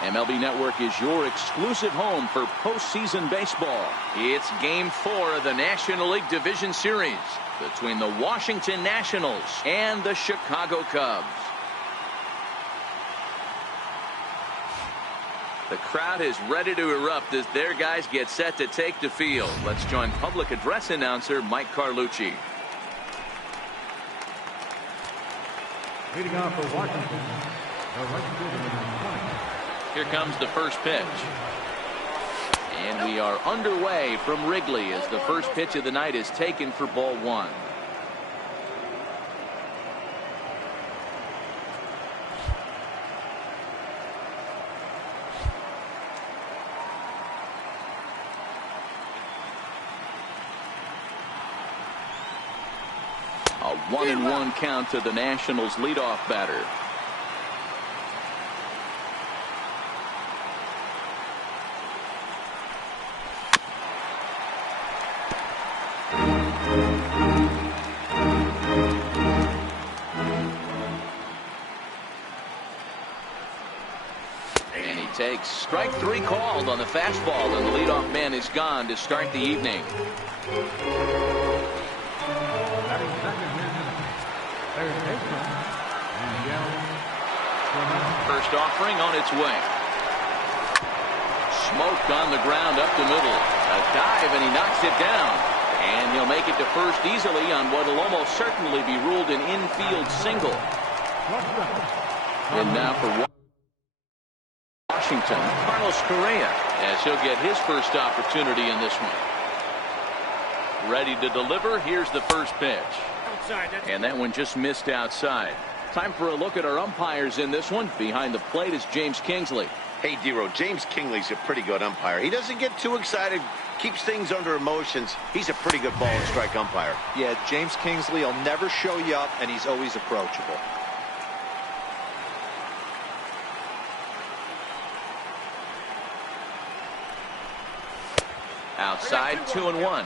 MLB Network is your exclusive home for postseason baseball. It's Game 4 of the National League Division Series between the Washington Nationals and the Chicago Cubs. The crowd is ready to erupt as their guys get set to take the field. Let's join public address announcer Mike Carlucci. Leading off for Washington, Here comes the first pitch. And we are underway from Wrigley as the first pitch of the night is taken for ball one. A 1-1 count to the Nationals leadoff batter. And he takes strike three called on the fastball, and the leadoff man is gone to start the evening. First offering on its way. Smoked on the ground up the middle. A dive, and he knocks it down. And he'll make it to first easily on what will almost certainly be ruled an infield single. And now for Washington, Carlos Correa, as he'll get his first opportunity in this one. Ready to deliver. Here's the first pitch. And that one just missed outside. Time for a look at our umpires in this one. Behind the plate is James Kingsley. Hey, D-Row, James Kingsley's a pretty good umpire. He doesn't get too excited, keeps things under emotions. He's a pretty good ball and strike umpire. Yeah, James Kingsley will never show you up, and he's always approachable. Outside, 2-1.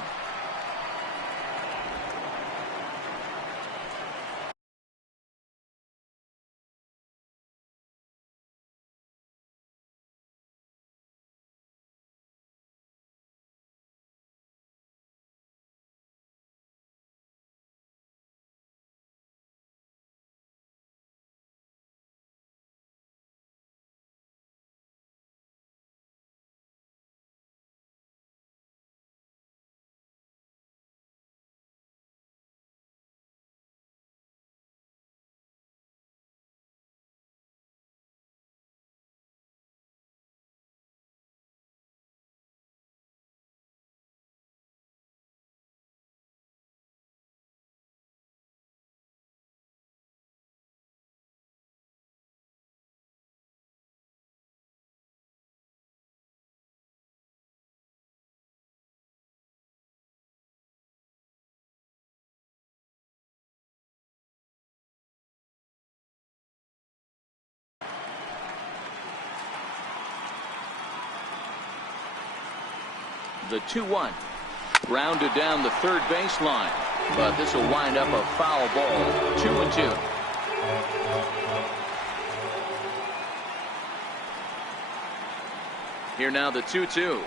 The 2-1. Grounded down the third baseline. But this will wind up a foul ball. 2-2. Here now the 2-2.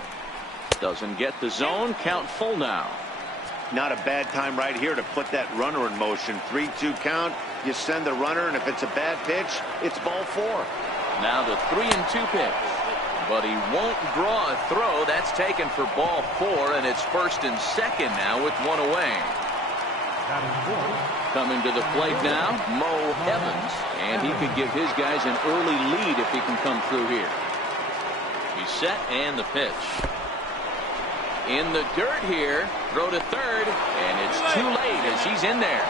Doesn't get the zone. Count full now. Not a bad time right here to put that runner in motion. 3-2 count. You send the runner, and if it's a bad pitch, it's ball four. Now the 3-2 pitch. But he won't draw a throw. That's taken for ball four, and it's first and second now with one away. Coming to the plate now, Mo Evans, and he could give his guys an early lead if he can come through here. He's set, and the pitch. In the dirt here, throw to third, and it's too late as he's in there.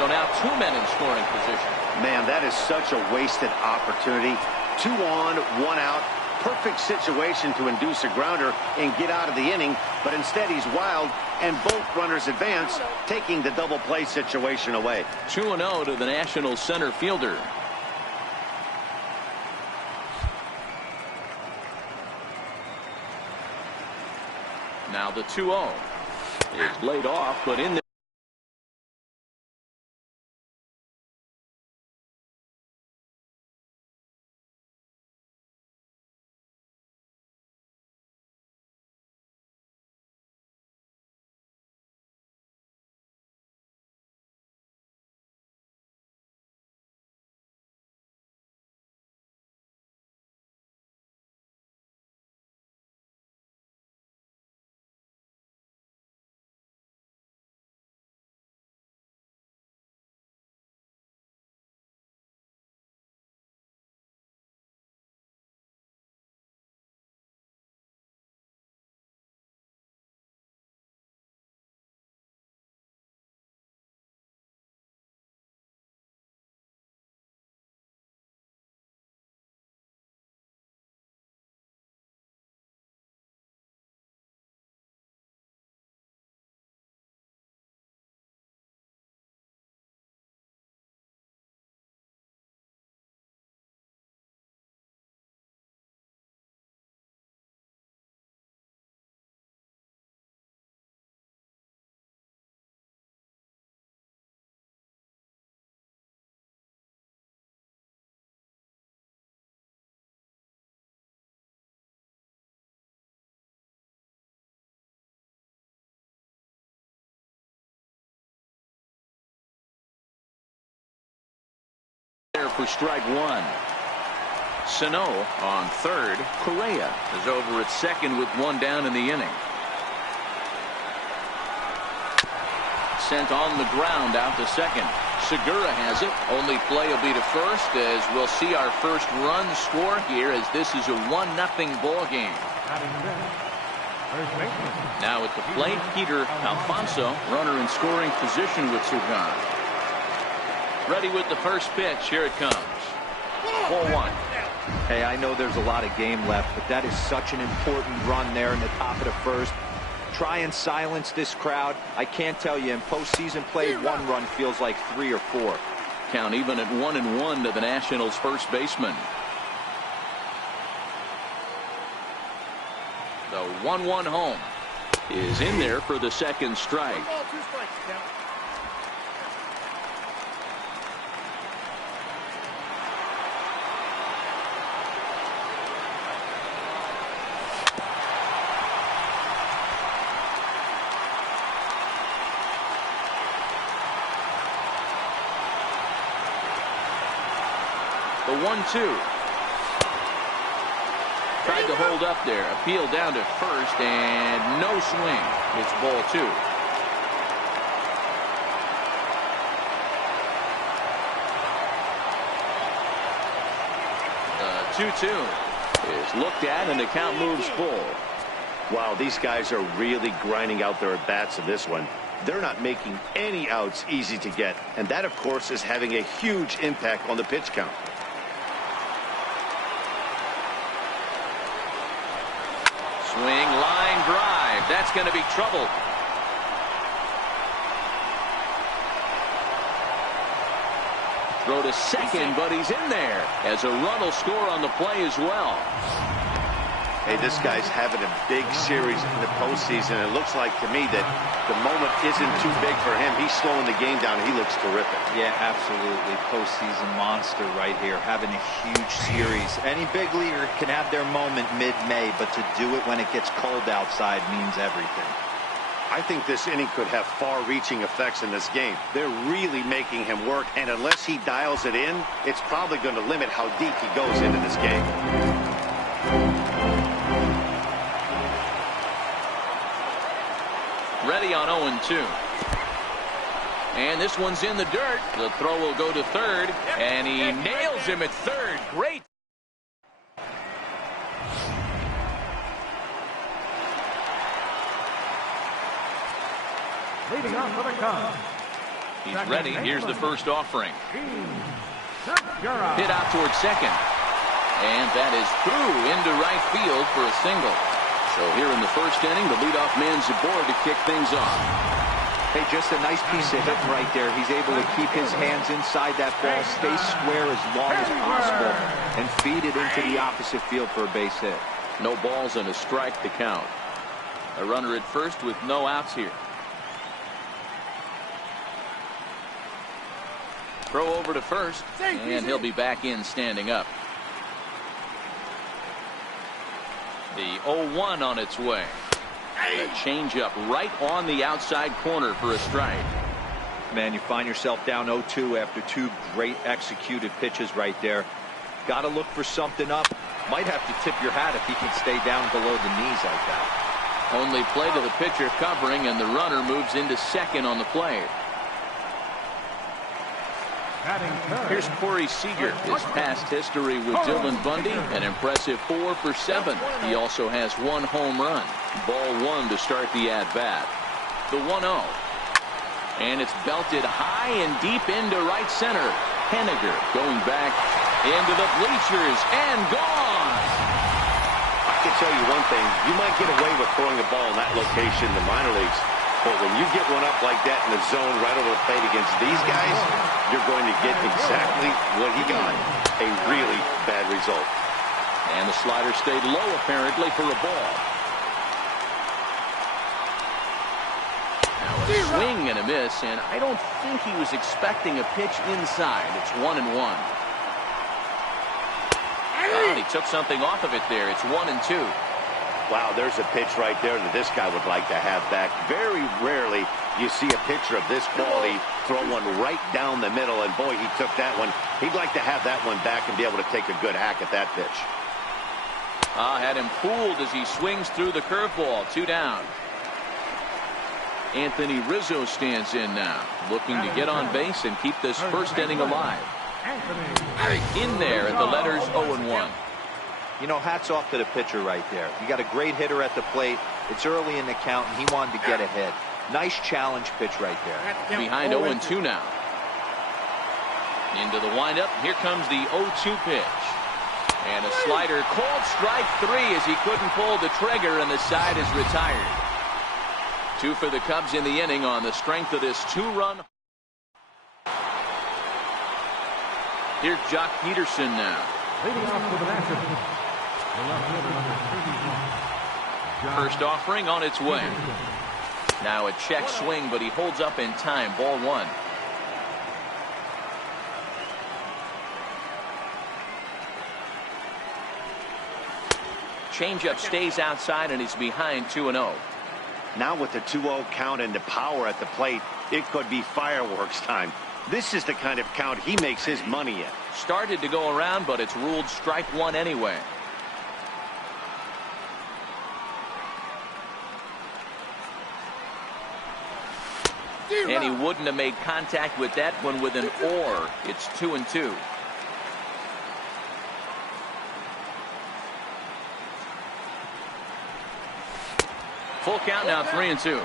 So now two men in scoring position. Man, that is such a wasted opportunity. 2 on, 1 out. Perfect situation to induce a grounder and get out of the inning, but instead he's wild, and both runners advance, taking the double play situation away. 2-0 to the Nationals center fielder. Now the 2-0 is laid off, but in the for strike one. Sano on third. Correa is over at second with one down in the inning. Sent on the ground out to second. Segura has it. Only play will be to first, as we'll see our first run score here, as this is a 1-0 ball game. Now at the plate, Peter Alfonso, runner in scoring position with two gone. Ready with the first pitch. Here it comes. 4-1. Hey, I know there's a lot of game left, but that is such an important run there in the top of the first. Try and silence this crowd. I can't tell you, in postseason play, one run feels like 3 or 4. Count even at 1-1 to the Nationals' first baseman. The 1-1 home is in there for the second strike. The 1-2. Tried to hold up there. Appeal down to first, and no swing. It's ball 2. The 2-2 is looked at, and the count moves full. Wow, these guys are really grinding out their at-bats in this one. They're not making any outs easy to get, and that, of course, is having a huge impact on the pitch count. Swing, line drive. That's going to be trouble. Throw to second, but he's in there, as a run will score on the play as well. Hey, this guy's having a big series in the postseason. It looks like to me that the moment isn't too big for him. He's slowing the game down. He looks terrific. Yeah, absolutely. Postseason monster right here, having a huge series. Any big leaguer can have their moment mid-May, but to do it when it gets cold outside means everything. I think this inning could have far-reaching effects in this game. They're really making him work, and unless he dials it in, it's probably going to limit how deep he goes into this game. Ready on 0-2. And this one's in the dirt. The throw will go to third, and he nails him at third. Great. Leading off for the Cubs. He's ready. Here's the first offering. Segura. Hit out towards second. And that is through into right field for a single. So here in the first inning, the leadoff man's aboard to kick things off. Hey, just a nice piece of hitting right there. He's able to keep his hands inside that ball, stay square as long as possible, and feed it into the opposite field for a base hit. No balls and a strike to count. A runner at first with no outs here. Throw over to first, and he'll be back in standing up. The 0-1 on its way. A changeup right on the outside corner for a strike. Man, you find yourself down 0-2 after 2 great executed pitches right there. Got to look for something up. Might have to tip your hat if he can stay down below the knees like that. Only play to the pitcher covering, and the runner moves into second on the play. Here's Corey Seager. His past history with Dylan Bundy, an impressive 4 for 7. He also has 1 home run. Ball 1 to start the at-bat. The 1-0. And it's belted high and deep into right center. Henniger going back into the bleachers and gone. I can tell you one thing. You might get away with throwing a ball in that location in the minor leagues. But when you get one up like that in the zone right over the plate against these guys, you're going to get exactly what he got. A really bad result. And the slider stayed low apparently for a ball. Now a swing and a miss, and I don't think he was expecting a pitch inside. It's 1-1. Oh, he took something off of it there. It's 1-2. Wow, there's a pitch right there that this guy would like to have back. Very rarely You see a picture of this quality, throw one right down the middle, and boy, he took that one. He'd like to have that one back and be able to take a good hack at that pitch. Had him fooled as he swings through the curveball. 2 down. Anthony Rizzo stands in now, looking to get on base and keep this first inning alive. In there at the letters 0-1. You know, hats off to the pitcher right there. You got a great hitter at the plate. It's early in the count, and he wanted to get ahead. Nice challenge pitch right there. Behind 0-2 now. Into the windup. Here comes the 0-2 pitch. And a slider, called strike 3 as he couldn't pull the trigger, and the side is retired. 2 for the Cubs in the inning on the strength of this 2-run. Here's Jock Peterson now. Leading off with an action. The left fielder, number 31. First offering on its way. Now a check swing, but he holds up in time. Ball 1. Changeup stays outside, and he's behind 2-0. Now with the 2-0 count and the power at the plate, it could be fireworks time. This is the kind of count he makes his money in. Started to go around, but it's ruled strike 1 anyway. And he wouldn't have made contact with that one with an or. It's 2-2. Full count now, 3-2.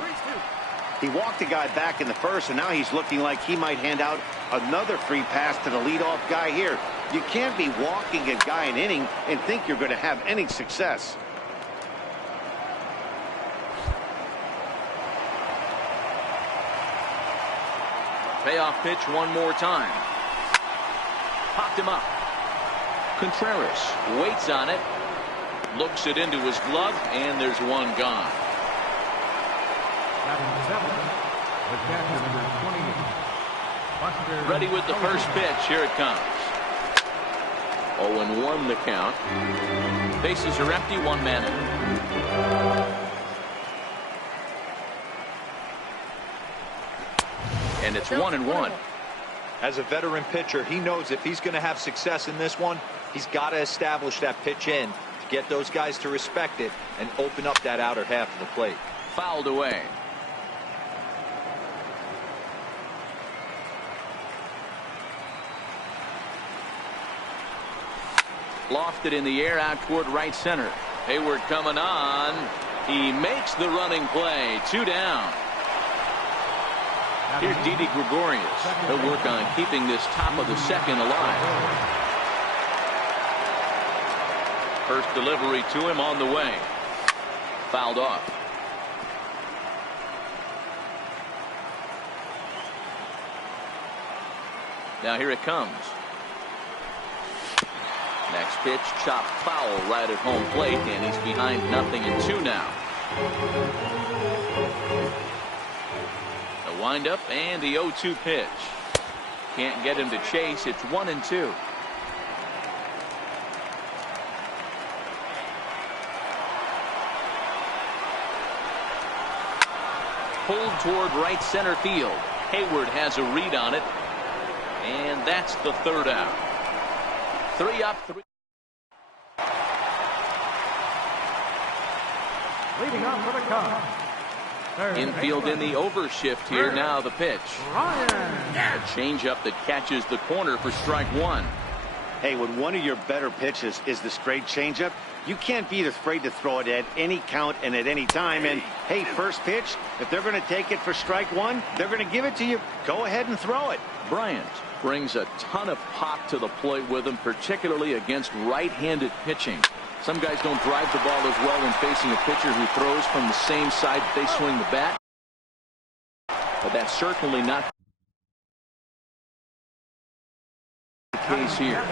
He walked the guy back in the first, and now he's looking like he might hand out another free pass to the leadoff guy here. You can't be walking a guy an inning and think you're going to have any success. Payoff pitch one more time. Popped him up. Contreras waits on it. Looks it into his glove, and there's one gone. Ready with the first pitch. Here it comes. 0-1 the count. Bases are empty. 1 man in. And it's 1-1. As a veteran pitcher, he knows if he's going to have success in this one, he's got to establish that pitch in to get those guys to respect it and open up that outer half of the plate. Fouled away. Lofted in the air out toward right center. Hayward coming on. He makes the running play. 2 down. Here's Didi Gregorius. He'll work on keeping this top of the second alive. First delivery to him on the way. Fouled off. Now here it comes. Next pitch, chopped foul right at home plate, and he's behind 0-2 now. The windup and the 0-2 pitch. Can't get him to chase. It's 1-2. Pulled toward right center field. Hayward has a read on it, and that's the 3rd out. 3 up, 3. Leading off for the Cubs. Infield in the overshift here. Now the pitch. A changeup that catches the corner for strike 1. Hey, when one of your better pitches is the straight changeup, you can't be afraid to throw it at any count and at any time. And hey, first pitch, if they're going to take it for strike 1, they're going to give it to you. Go ahead and throw it. Bryant brings a ton of pop to the plate with him, particularly against right-handed pitching. Some guys don't drive the ball as well when facing a pitcher who throws from the same side that they swing the bat. But that's certainly not the case here.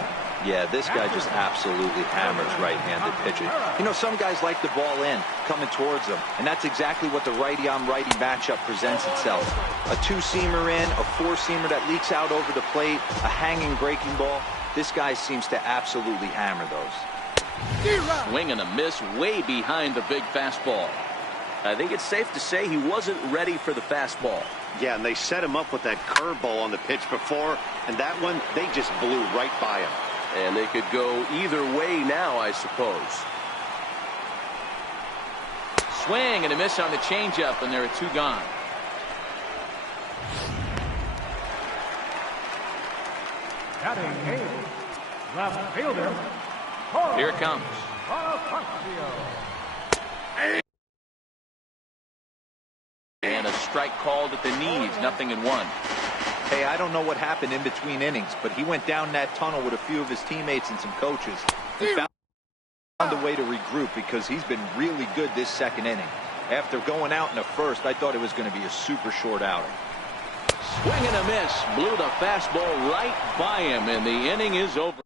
Yeah, this guy just absolutely hammers right-handed pitching. You know, some guys like the ball in, coming towards them, and that's exactly what the righty-on-righty matchup presents itself. A 2-seamer in, a 4-seamer that leaks out over the plate, a hanging breaking ball. This guy seems to absolutely hammer those. Swing and a miss way behind the big fastball. I think it's safe to say he wasn't ready for the fastball. Yeah, and they set him up with that curveball on the pitch before, and that one, they just blew right by him. And they could go either way now, I suppose. Swing and a miss on the changeup, and there are 2 gone. Batting 8, left fielder. Here it comes. And a strike called at the knees, 0-1. Hey, I don't know what happened in between innings, but he went down that tunnel with a few of his teammates and some coaches. He found a way to regroup because he's been really good this 2nd inning. After going out in the 1st, I thought it was going to be a super short outing. Swing and a miss. Blew the fastball right by him, and the inning is over.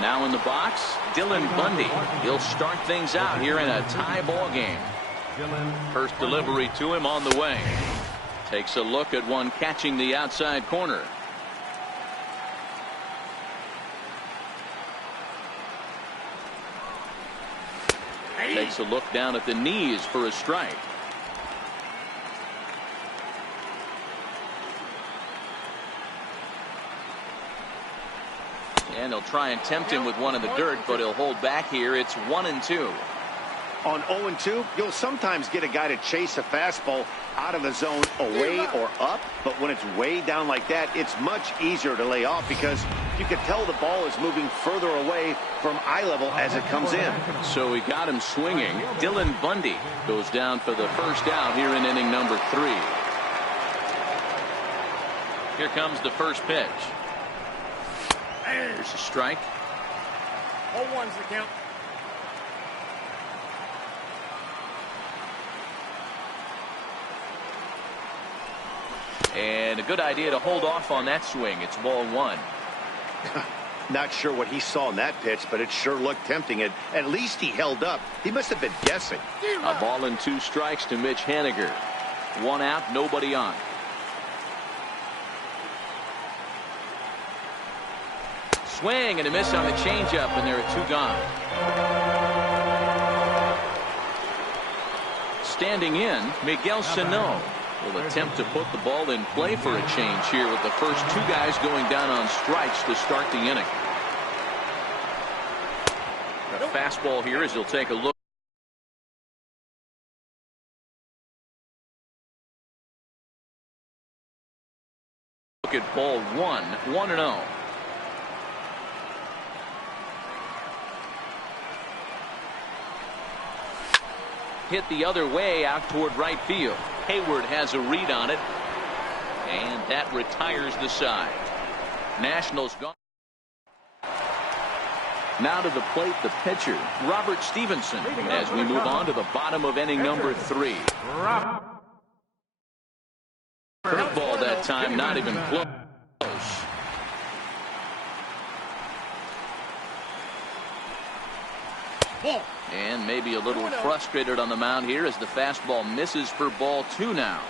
Now in the box, Dylan Bundy. He'll start things out here in a tie ball game. First delivery to him on the way. Takes a look at one catching the outside corner. Takes a look down at the knees for a strike. And he'll try and tempt him with one in the dirt, but he'll hold back here. It's 1-2. On 0-2, you'll sometimes get a guy to chase a fastball out of the zone away or up, but when it's way down like that, it's much easier to lay off because you can tell the ball is moving further away from eye level as it comes in. So he got him swinging. Dylan Bundy goes down for the first out here in inning number 3. Here comes the first pitch. There's a strike. 0-1's the count. And a good idea to hold off on that swing. It's ball 1. Not sure what he saw in that pitch, but it sure looked tempting. At least he held up. He must have been guessing. A ball and 2 strikes to Mitch Haniger. 1 out, nobody on. Swing and a miss on the changeup, and there are 2 gone. Standing in, Miguel Sano will attempt to put the ball in play for a change here with the first 2 guys going down on strikes to start the inning. A fastball here as he'll take a look. Look at ball 1, 1-0. Hit the other way out toward right field. Hayward has a read on it, and that retires the side. Nationals gone. Now to the plate, the pitcher, Robert Stevenson, as we move on to the bottom of inning number 3. Curveball that time, not even close. And maybe a little frustrated on the mound here as the fastball misses for ball 2 now.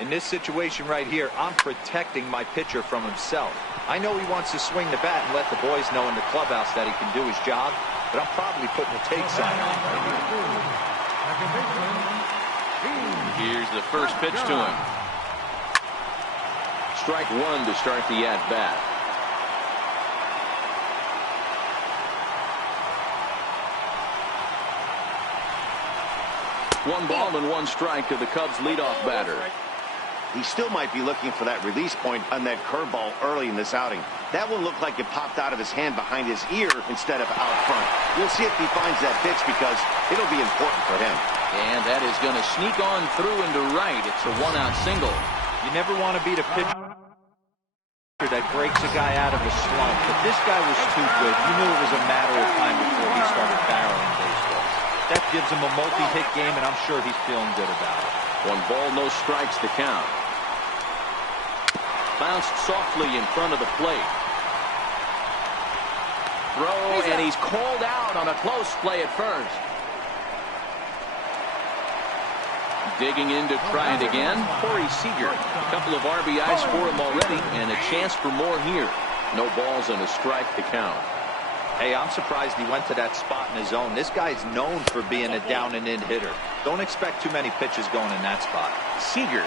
In this situation right here, I'm protecting my pitcher from himself. I know he wants to swing the bat and let the boys know in the clubhouse that he can do his job, but I'm probably putting a take sign on right here. Here's the first pitch to him. Strike 1 to start the at-bat. One ball and 1 strike to the Cubs leadoff batter. He still might be looking for that release point on that curveball early in this outing. That one looked like it popped out of his hand behind his ear instead of out front. We'll see if he finds that pitch because it'll be important for him. And that is going to sneak on through into right. It's a 1-out single. You never want to beat a pitcher that breaks a guy out of a slump, but this guy was too good. You knew it was a matter of time before he started barreling baseballs. That gives him a multi-hit game, and I'm sure he's feeling good about it. 1 ball, no strikes to count. Bounced softly in front of the plate. Throw, and he's called out on a close play at first. Digging in to try it again, Corey Seager. A couple of RBIs for him already, and a chance for more here. No balls and a strike to count. Hey, I'm surprised he went to that spot in his own. This guy's known for being a down-and-in hitter. Don't expect too many pitches going in that spot. Seager,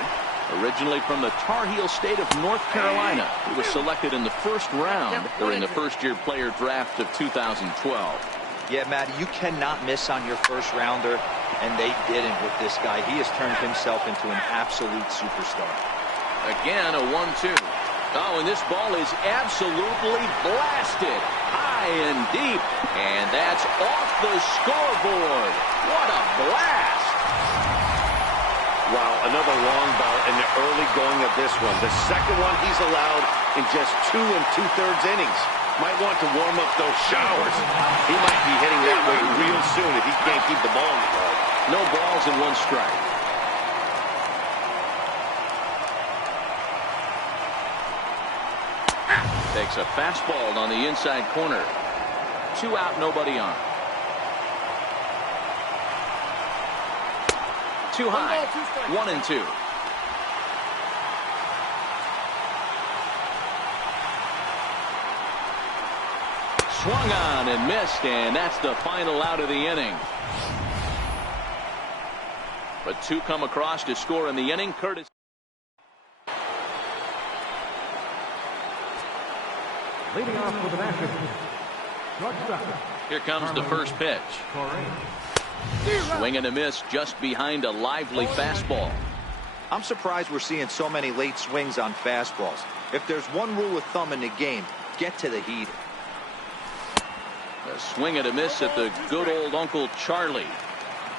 originally from the Tar Heel state of North Carolina, he was selected in the first round during the first-year player draft of 2012. Yeah, Matty, you cannot miss on your first rounder, and they didn't with this guy. He has turned himself into an absolute superstar. Again, a 1-2. Oh, and this ball is absolutely blasted high and deep, and that's off the scoreboard. What a blast! Wow, another long ball in the early going of this one. The second one he's allowed in just 2 2/3 innings. Might want to warm up those showers. He might be hitting that way real soon if he can't keep the ball in the ball. No balls and 1 strike. Takes a fastball on the inside corner. 2 out, nobody on. Too high. 1-2. Swung on and missed, and that's the final out of the inning. But 2 come across to score in the inning. Curtis. Leading off with the Nationals, shortstop. Here comes the first pitch. Swing and a miss just behind a lively fastball. I'm surprised we're seeing so many late swings on fastballs. If there's one rule of thumb in the game, get to the heater. A swing and a miss at the good old Uncle Charlie.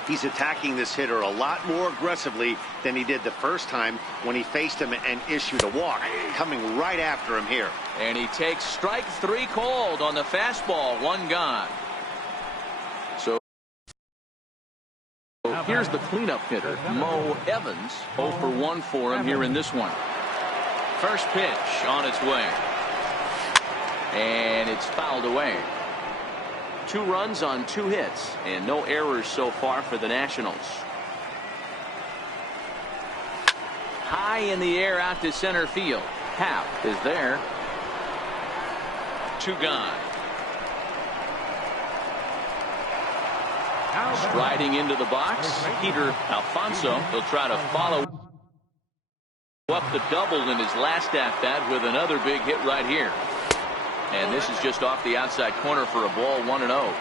He's attacking this hitter a lot more aggressively than he did the first time when he faced him and issued a walk. Coming right after him here. And he takes strike 3 called on the fastball. 1 gone. So here's the cleanup hitter, Mo Evans. 0 for 1 for him here in this one. First pitch on its way. And it's fouled away. 2 runs on 2 hits and no errors so far for the Nationals. High in the air out to center field. Happ is there. 2 gone. Striding into the box, Peter Alfonso. He'll try to follow up the double in his last at-bat with another big hit right here. And this is just off the outside corner for a ball. 1-0.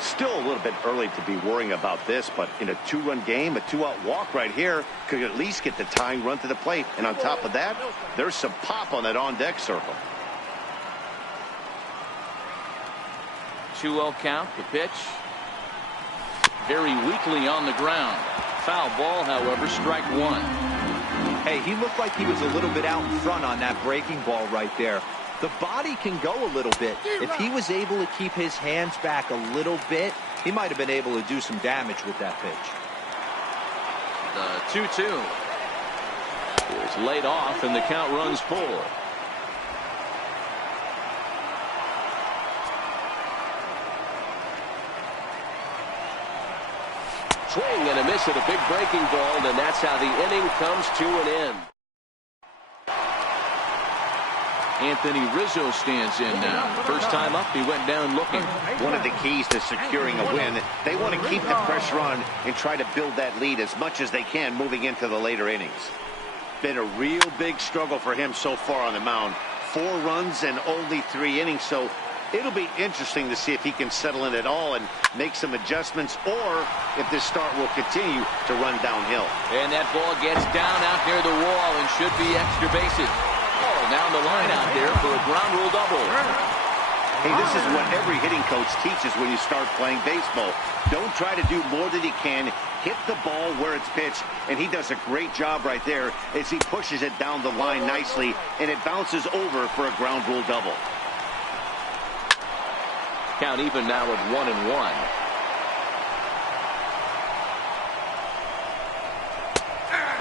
Still a little bit early to be worrying about this, but in a 2-run game, a 2-out walk right here could at least get the tying run to the plate. And on top of that, there's some pop on that on-deck circle. 2-0 count. The pitch. Very weakly on the ground. Foul ball, however, strike 1. Hey, he looked like he was a little bit out in front on that breaking ball right there. The body can go a little bit. If he was able to keep his hands back a little bit, he might have been able to do some damage with that pitch. The 2-2 is laid off, and the count runs full. Swing and a miss at a big breaking ball, and that's how the inning comes to an end. Anthony Rizzo stands in now. First time up, he went down looking. One of the keys to securing a win, they want to keep the pressure on and try to build that lead as much as they can moving into the later innings. Been a real big struggle for him so far on the mound. 4 runs and only 3 innings, so it'll be interesting to see if he can settle in at all and make some adjustments, or if this start will continue to run downhill. And that ball gets down out near the wall and should be extra bases. Down the line out there for a ground rule double. Hey, this is what every hitting coach teaches when you start playing baseball. Don't try to do more than you can. Hit the ball where it's pitched, and he does a great job right there as he pushes it down the line nicely, and it bounces over for a ground rule double. Count even now at 1-1.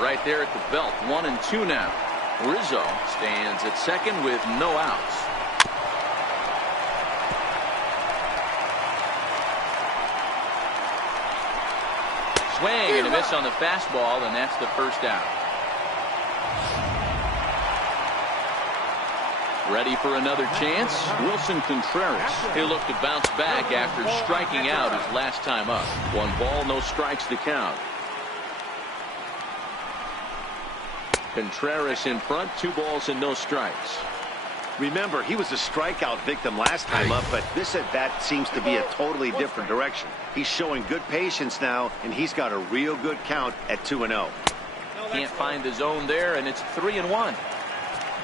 Right there at the belt. 1-2 now. Rizzo stands at second with no outs. Swing and a miss on the fastball, and that's the first out. Ready for another chance? Wilson Contreras. He'll look to bounce back after striking out his last time up. 1 ball, no strikes to count. Contreras in front, 2 balls and no strikes. Remember, he was a strikeout victim last time up, but this at-bat seems to be a totally different direction. He's showing good patience now, and he's got a real good count at 2-0. Can't find the zone there, and it's 3-1.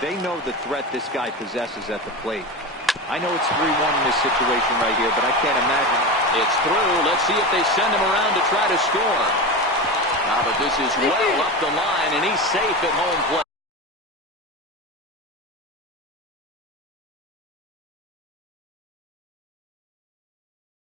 They know the threat this guy possesses at the plate. I know it's 3-1 in this situation right here, but I can't imagine. It's through. Let's see if they send him around to try to score. But this is well up the line, and he's safe at home plate.